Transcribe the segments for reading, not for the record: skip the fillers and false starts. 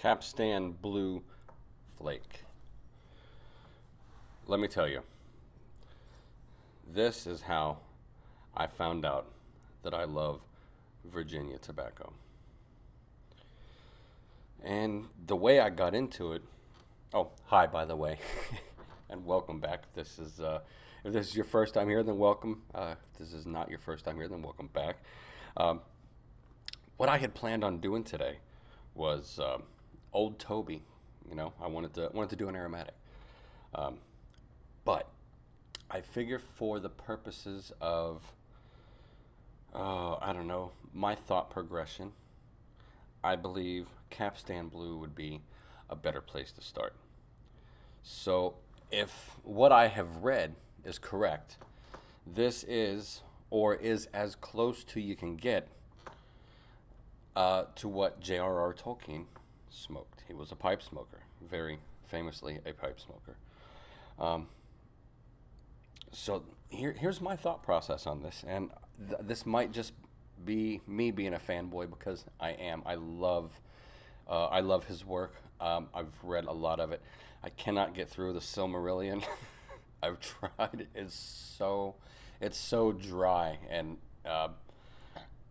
Capstan Blue Flake. Let me tell you, this is how I found out that I love Virginia tobacco. And the way I got into it, oh, hi, by the way, and welcome back. If this is your first time here, then welcome. If this is not your first time here, then welcome back. Um, what I had planned on doing today was Old Toby. I wanted to do an aromatic, um, but I figure for the purposes of, I don't know, my thought progression, I believe Capstan Blue would be a better place to start. So, if what I have read is correct, this is, or is as close to you can get to what JRR Tolkien smoked. He was a pipe smoker, very famously a pipe smoker. Um, here's my thought process on this, and this might just be me being a fanboy because I am. I love his work. I've read a lot of it. I cannot get through the Silmarillion. I've tried. It's so dry, and I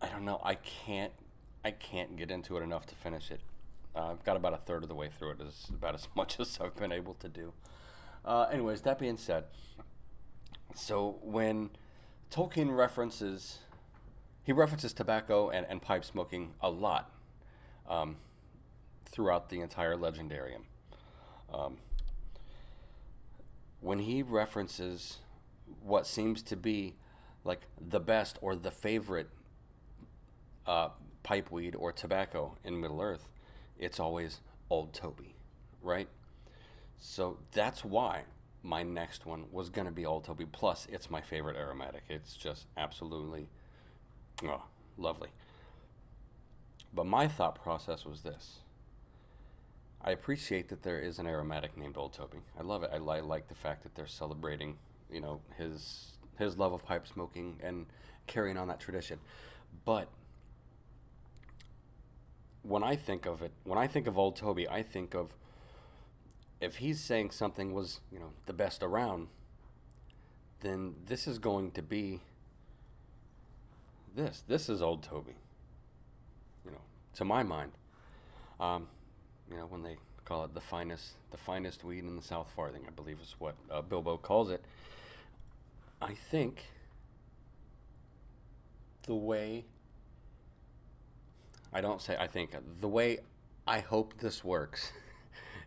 don't know. I can't get into it enough to finish it. I've got about a third of the way through it. Is about as much as I've been able to do. Anyways, that being said, so when Tolkien he references tobacco and pipe smoking a lot um, throughout the entire legendarium. Um, when he references what seems to be like the best or the favorite uh, pipe weed or tobacco in Middle Earth, it's always Old Toby, right? So that's why my next one was going to be Old Toby. Plus, it's my favorite aromatic. It's just absolutely lovely. But my thought process was this. I appreciate that there is an aromatic named Old Toby. I love it. I like the fact that they're celebrating, his love of pipe smoking and carrying on that tradition. But when I think of Old Toby, I think of if he's saying something was, the best around, then this is going to be this. This is Old Toby, to my mind. When they call it the finest weed in the South Farthing, I believe is what Bilbo calls it. I think the way, I don't say I think, the way I hope this works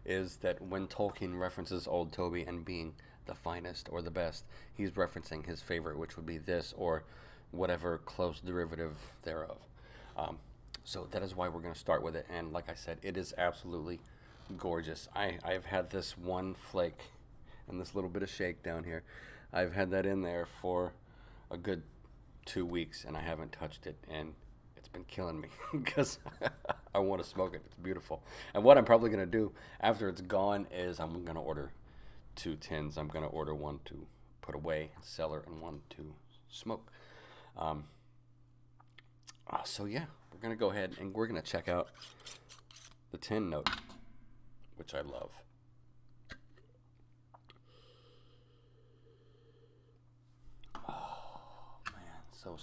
is that when Tolkien references Old Toby and being the finest or the best, he's referencing his favorite, which would be this or whatever close derivative thereof. So that is why we're going to start with it. And like I said, it is absolutely gorgeous. I've had this one flake and this little bit of shake down here. I've had that in there for a good 2 weeks and I haven't touched it. And it's been killing me because I want to smoke it. It's beautiful. And what I'm probably going to do after it's gone is I'm going to order 2 tins. I'm going to order one to put away, cellar, and one to smoke. So yeah, we're going to go ahead and we're going to check out the tin note, which I love. Oh, man. So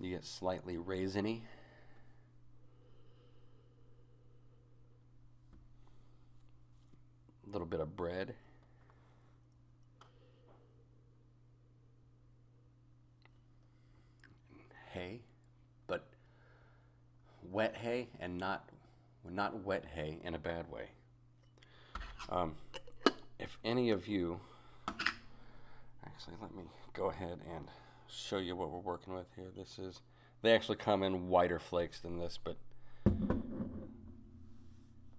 you get slightly raisiny. A little bit of bread. Hay, but wet hay and not wet hay in a bad way. If any of you, actually, let me go ahead and show you what we're working with here. They actually come in whiter flakes than this, but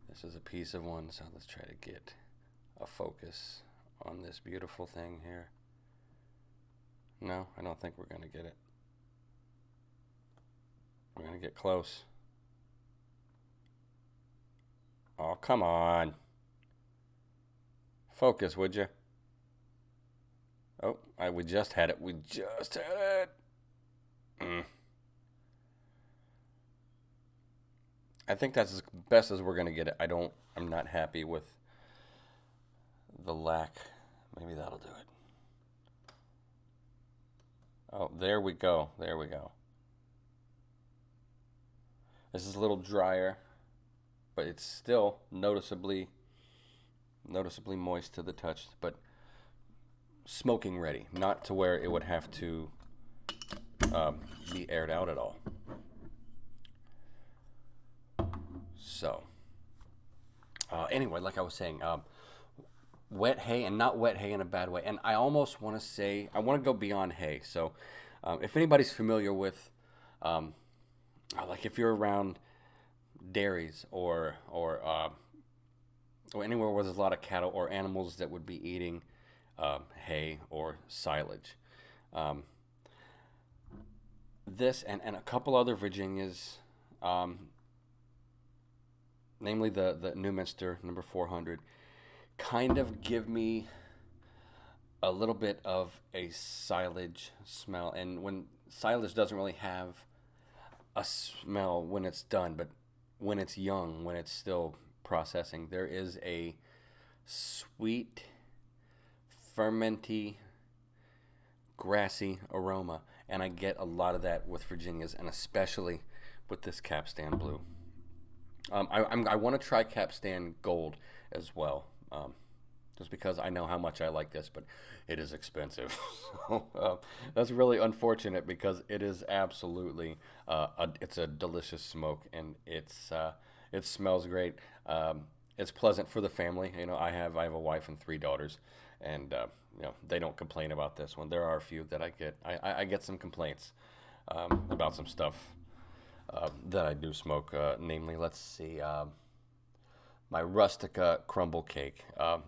this is a piece of one, so let's try to get a focus on this beautiful thing here. No, I don't think we're going to get it. We're going to get close. Oh, come on. Focus, would you? Oh, we just had it. We just had it. I think that's as best as we're gonna get it. I'm not happy with the lack. Maybe that'll do it. Oh, there we go. There we go. This is a little drier, but it's still noticeably moist to the touch, but smoking ready, not to where it would have to be aired out at all. So, anyway, like I was saying, wet hay, and not wet hay in a bad way. And I almost want to say, I want to go beyond hay. So, if anybody's familiar with, like if you're around dairies or anywhere where there's a lot of cattle or animals that would be eating hay or silage, this and a couple other Virginias, namely the Newminster number 400, kind of give me a little bit of a silage smell. And when silage doesn't really have a smell when it's done, but when it's young, when it's still processing, there is a sweet, fermenty, grassy aroma. And I get a lot of that with Virginias, and especially with this Capstan Blue. I want to try Capstan Gold as well, just because I know how much I like this, but it is expensive. So that's really unfortunate because it is absolutely it's a delicious smoke, and it smells great. It's pleasant for the family. You know, I have a wife and 3 daughters, and they don't complain about this one. There are a few that I get some complaints about some stuff that I do smoke. Namely, let's see, my Rustica crumble cake.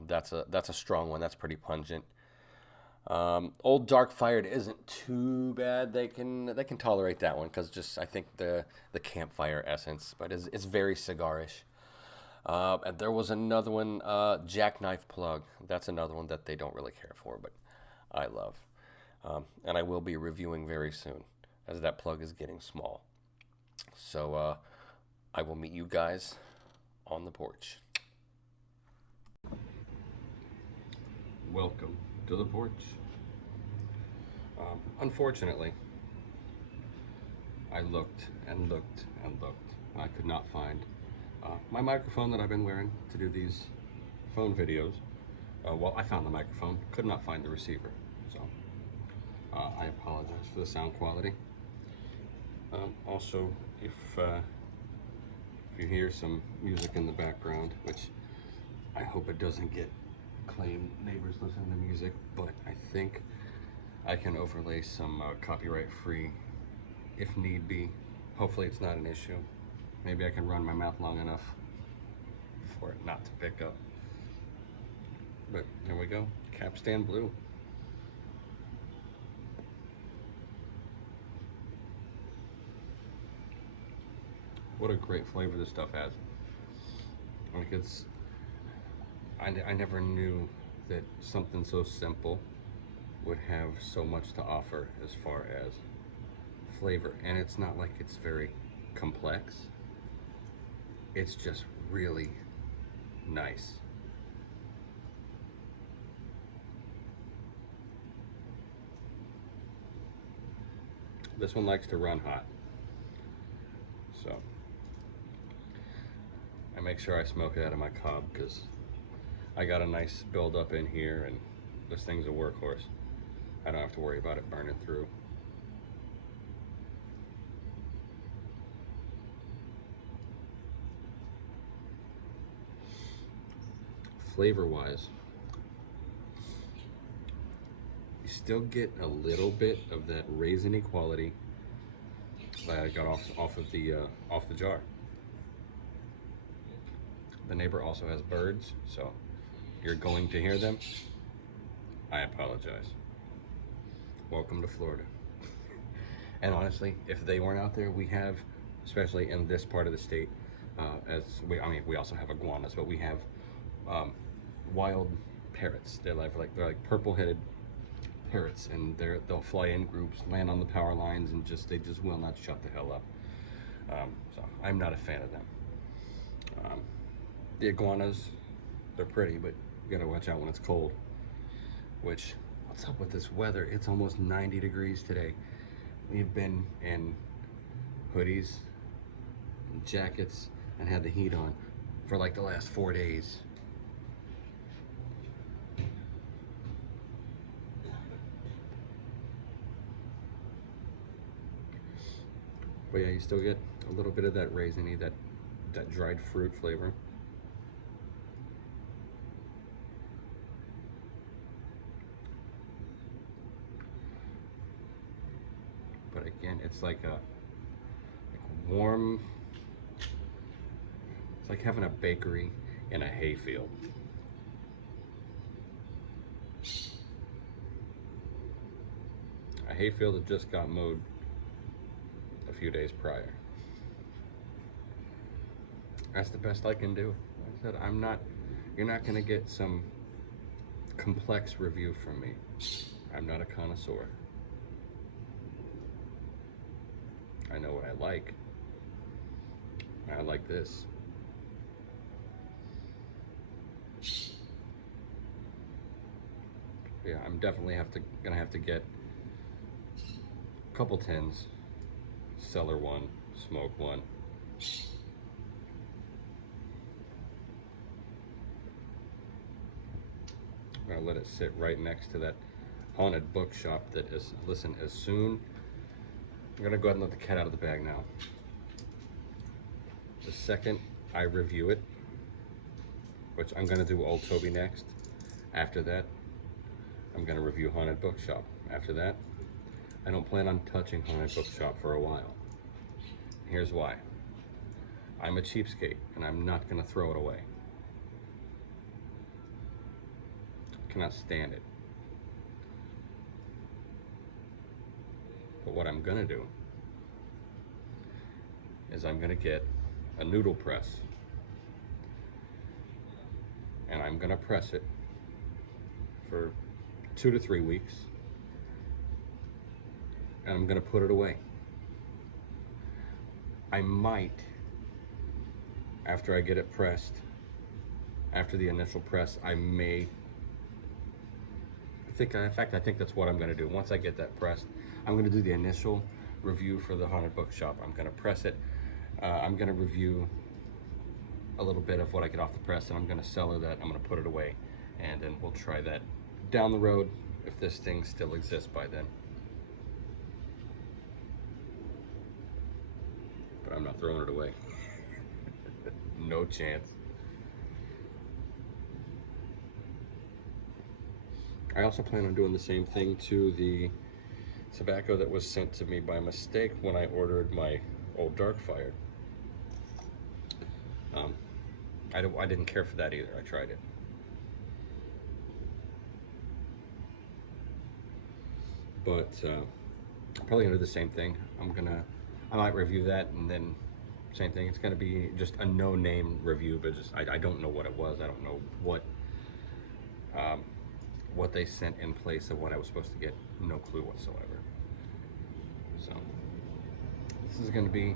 That's a strong one. That's pretty pungent. Old Dark Fired isn't too bad. They can tolerate that one because just I think the campfire essence, but it's very cigarish. And there was another one, Jackknife Plug. That's another one that they don't really care for, but I love. And I will be reviewing very soon, as that plug is getting small. So I will meet you guys on the porch. Welcome to the porch. Unfortunately, I looked and looked and looked. I could not find my microphone that I've been wearing to do these phone videos. Well, I found the microphone, could not find the receiver. So I apologize for the sound quality. Also, if you hear some music in the background, which I hope it doesn't get claimed, neighbors listen to music, but I think I can overlay some copyright-free if need be. Hopefully it's not an issue. Maybe I can run my mouth long enough for it not to pick up. But there we go, Capstan Blue. What a great flavor this stuff has. Like I never knew that something so simple would have so much to offer as far as flavor. And it's not like it's very complex. It's just really nice. This one likes to run hot. So I make sure I smoke it out of my cob because I got a nice build up in here, and this thing's a workhorse. I don't have to worry about it burning through. Flavor wise, you still get a little bit of that raisiny quality that I got off of the jar. The neighbor also has birds, so you're going to hear them. I apologize. Welcome to Florida. And honestly, if they weren't out there, we have, especially in this part of the state, we also have iguanas, but we have wild parrots. They're like purple-headed parrots, and they'll fly in groups, land on the power lines, and they just will not shut the hell up. So I'm not a fan of them. Um, the iguanas, they're pretty, but you gotta watch out when it's cold. Which, what's up with this weather? It's almost 90 degrees today. We've been in hoodies, and jackets, and had the heat on for like the last 4 days. But yeah, you still get a little bit of that raisiny, that dried fruit flavor. But again, it's like warm. It's like having a bakery in a hayfield. A hayfield that just got mowed a few days prior. That's the best I can do. Like I said, you're not gonna get some complex review from me. I'm not a connoisseur. I know what I like. I like this. Yeah, I'm definitely gonna have to get a couple tins, cellar one, smoke one. I'm gonna let it sit right next to that haunted bookshop that is, listen, as soon, I'm gonna go ahead and let the cat out of the bag now. The second I review it, which I'm gonna do Old Toby next, after that, I'm gonna review Haunted Bookshop. After that, I don't plan on touching Haunted Bookshop for a while. Here's why. I'm a cheapskate, and I'm not gonna throw it away. Cannot stand it. But what I'm gonna do is I'm gonna get a noodle press, and I'm gonna press it for 2 to 3 weeks, and I'm gonna put it away. I might, after I get it pressed, after the initial press, I may, in fact, I think that's what I'm gonna do. Once I get that pressed, I'm gonna do the initial review for the Haunted Bookshop. I'm gonna press it. I'm gonna review a little bit of what I get off the press, and I'm gonna cellar that. I'm gonna put it away, and then we'll try that down the road if this thing still exists by then. But I'm not throwing it away. No chance. I also plan on doing the same thing to the tobacco that was sent to me by mistake when I ordered my Old Darkfire. I didn't care for that either. I tried it. But I'm probably gonna do the same thing. I might review that, and then same thing. It's gonna be just a no-name review, but I don't know what it was. I don't know what they sent in place of what I was supposed to get. No clue whatsoever. So this is gonna be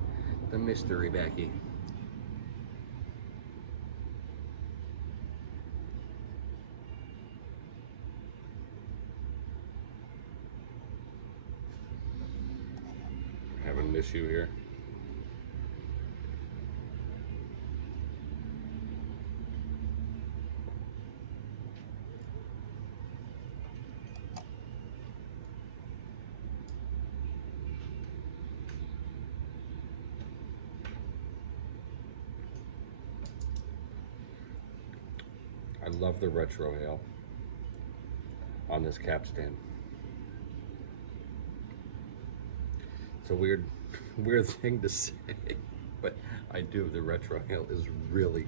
the mystery, Becky. Having an issue here. I love the retro ale on this Capstan. It's a weird thing to say, but I do. The retro ale is really,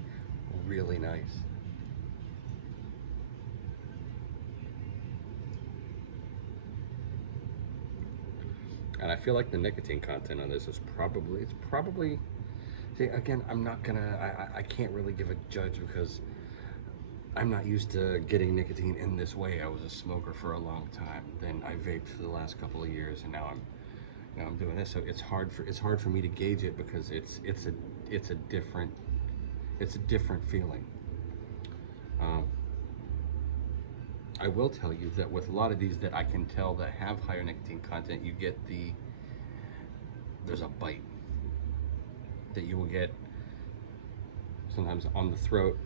really nice. And I feel like the nicotine content on this is probably, see, again, I can't really give a judge because I'm not used to getting nicotine in this way. I was a smoker for a long time. Then I vaped for the last couple of years, and now I'm doing this. So it's hard for me to gauge it because it's a different It's a different feeling. Um, I will tell you that with a lot of these that I can tell that have higher nicotine content, you get there's a bite that you will get sometimes on the throat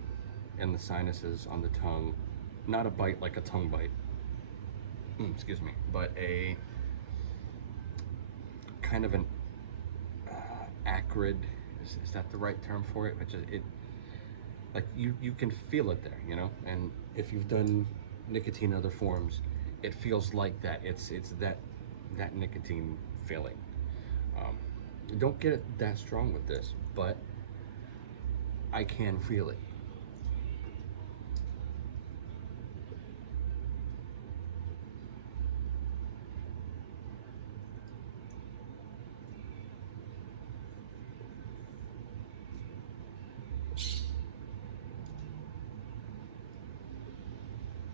and the sinuses, on the tongue. Not a bite like a tongue bite, excuse me, but a kind of an acrid, is that the right term for it? Which is, it, like you can feel it there, you know? And if you've done nicotine in other forms, it feels like that. It's that nicotine feeling. You don't get it that strong with this, but I can feel it.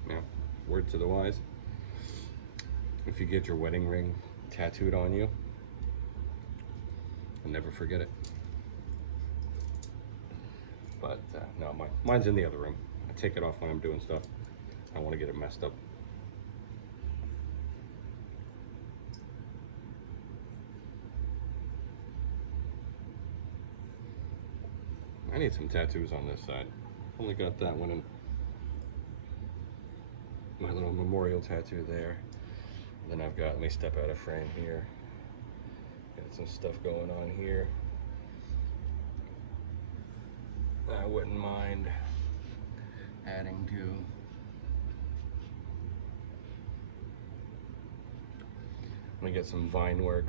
Yeah, word to the wise. If you get your wedding ring tattooed on you, you'll never forget it. But no, mine's in the other room. I take it off when I'm doing stuff. I don't want to get it messed up. I need some tattoos on this side. Only got that one in my little memorial tattoo there. And then I've got, let me step out of frame here. Got some stuff going on here. I wouldn't mind adding to. I'm gonna get some vine work,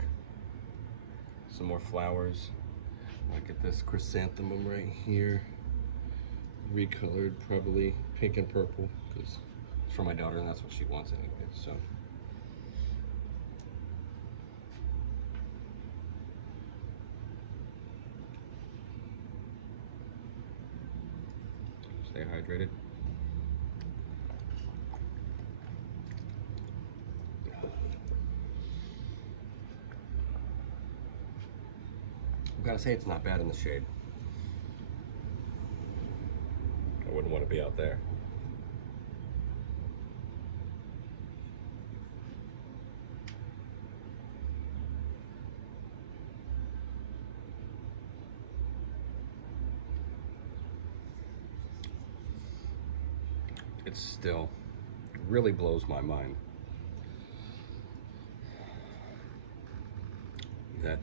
some more flowers. I get this chrysanthemum right here, recolored, probably pink and purple, because it's for my daughter and that's what she wants anyway. So stay hydrated. I've got to say, it's not bad in the shade. I wouldn't want to be out there. It still really blows my mind that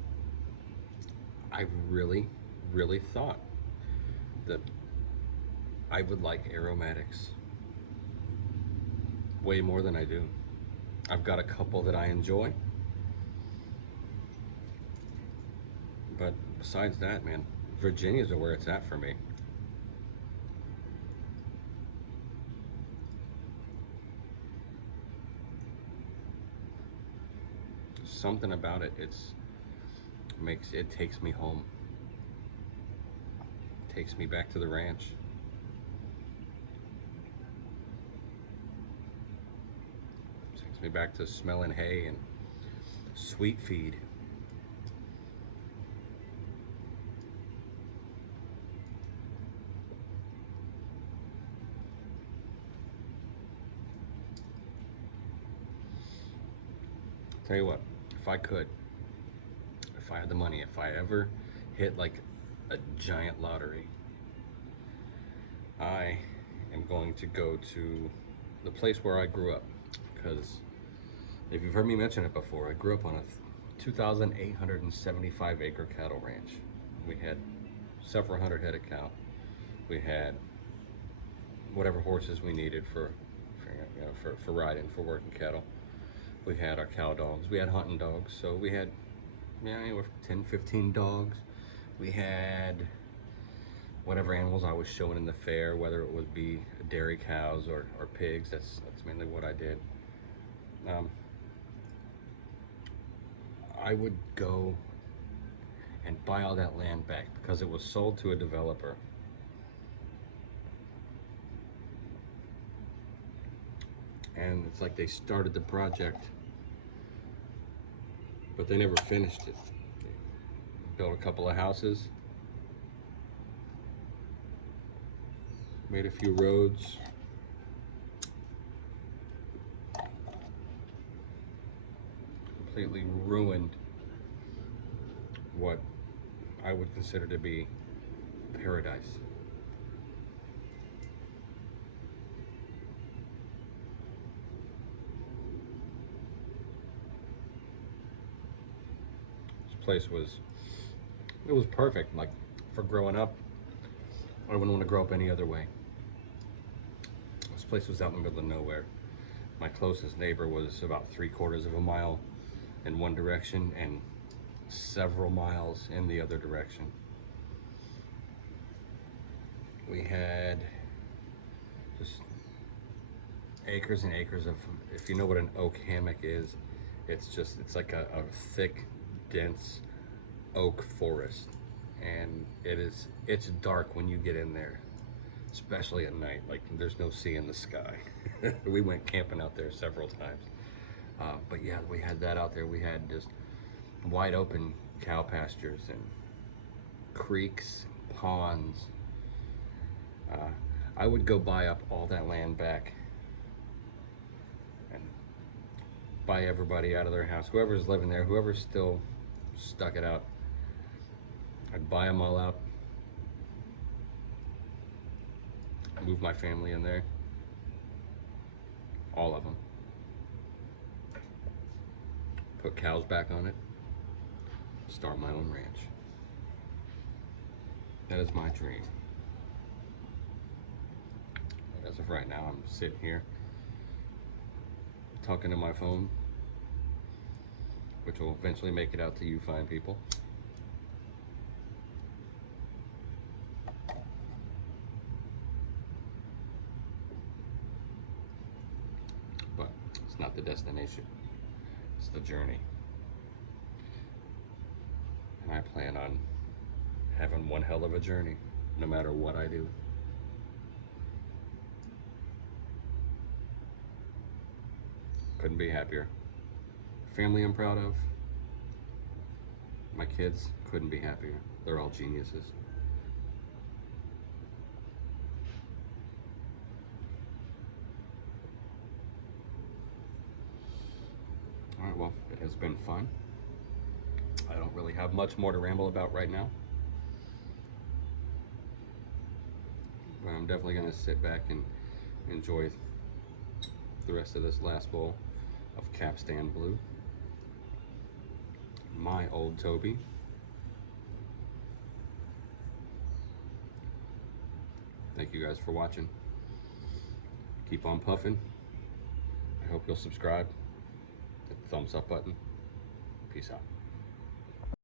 I really thought that I would like aromatics way more than I do. I've got a couple that I enjoy, but besides that, man, Virginia's are where it's at for me. Something about it, it takes me home. Takes me back to the ranch. Takes me back to smelling hay and sweet feed. Tell you what, if I could, if I had the money, if I ever hit like a giant lottery, I am going to go to the place where I grew up. Because if you've heard me mention it before, I grew up on a 2,875 acre cattle ranch. We had several hundred head of cow. We had whatever horses we needed for riding, for working cattle. We had our cow dogs. We had hunting dogs. So we had, anywhere from 10, 15 dogs. We had whatever animals I was showing in the fair, whether it would be dairy cows or pigs. That's mainly what I did. I would go and buy all that land back because it was sold to a developer. And it's like they started the project, but they never finished it. They built a couple of houses, made a few roads. Completely ruined what I would consider to be paradise. This place was, it was perfect. Like, for growing up, I wouldn't want to grow up any other way. This place was out in the middle of nowhere. My closest neighbor was about 3/4 of a mile in one direction and several miles in the other direction. We had just acres and acres of, if you know what an oak hammock is, it's like a thick, dense oak forest. And it's dark when you get in there, especially at night. Like, there's no sea in the sky. We went camping out there several times. But yeah, we had that out there. We had just wide open cow pastures and creeks, ponds. I would go buy up all that land back and buy everybody out of their house. Whoever's living there, whoever's still stuck it out, I'd buy them all out, move my family in there, all of them, put cows back on it, start my own ranch. That is my dream. As of right now, I'm sitting here talking to my phone, which will eventually make it out to you fine people. But it's not the destination, it's the journey. And I plan on having one hell of a journey, no matter what I do. Couldn't be happier. Family I'm proud of. My kids couldn't be happier. They're all geniuses. All right, well, it has been fun. I don't really have much more to ramble about right now. But I'm definitely going to sit back and enjoy the rest of this last bowl of Capstan Blue. My old Toby. Thank you guys for watching. Keep on puffing. I hope you'll subscribe. Hit the thumbs up button. Peace out.